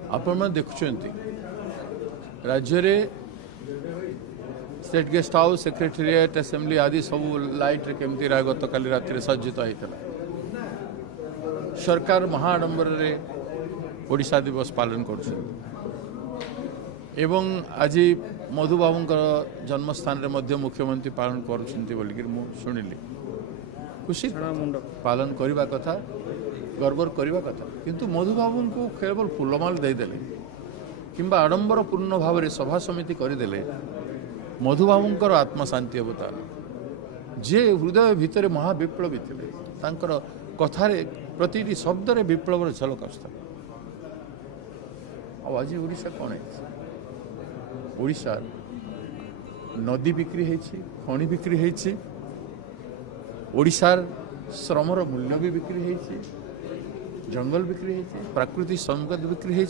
आपण देखुंत राज्य रे state guest house secretariat assembly आदि सब लाइट रे केमती गत काली राति सज्जित होता सरकार महाआडंबर रे ओडिशा दिवस पालन कर आज मधुबाबू जन्मस्थान रे मध्य मुख्यमंत्री पालन करुली खुशी पालन करने कथा गर्वर करने कथा किंतु मधुबाबू को केवल फूलमाल देदेले किंबा आडंबर पूर्ण भाव में सभा समिति करदे मधुबाबूंकर आत्मशांति अवतार जे हृदय भितर महाविप्लवी थे तांकर कथारे प्रति शब्द रे विप्लवर झलक आसता आज ओडिशा कौन है ओडिशा नदी बिक्री है खनि बिक्री है ओडिशार श्रमर मूल्य भी बिक्री है जंगल बिक्री है प्राकृतिक संपद बिक्री है।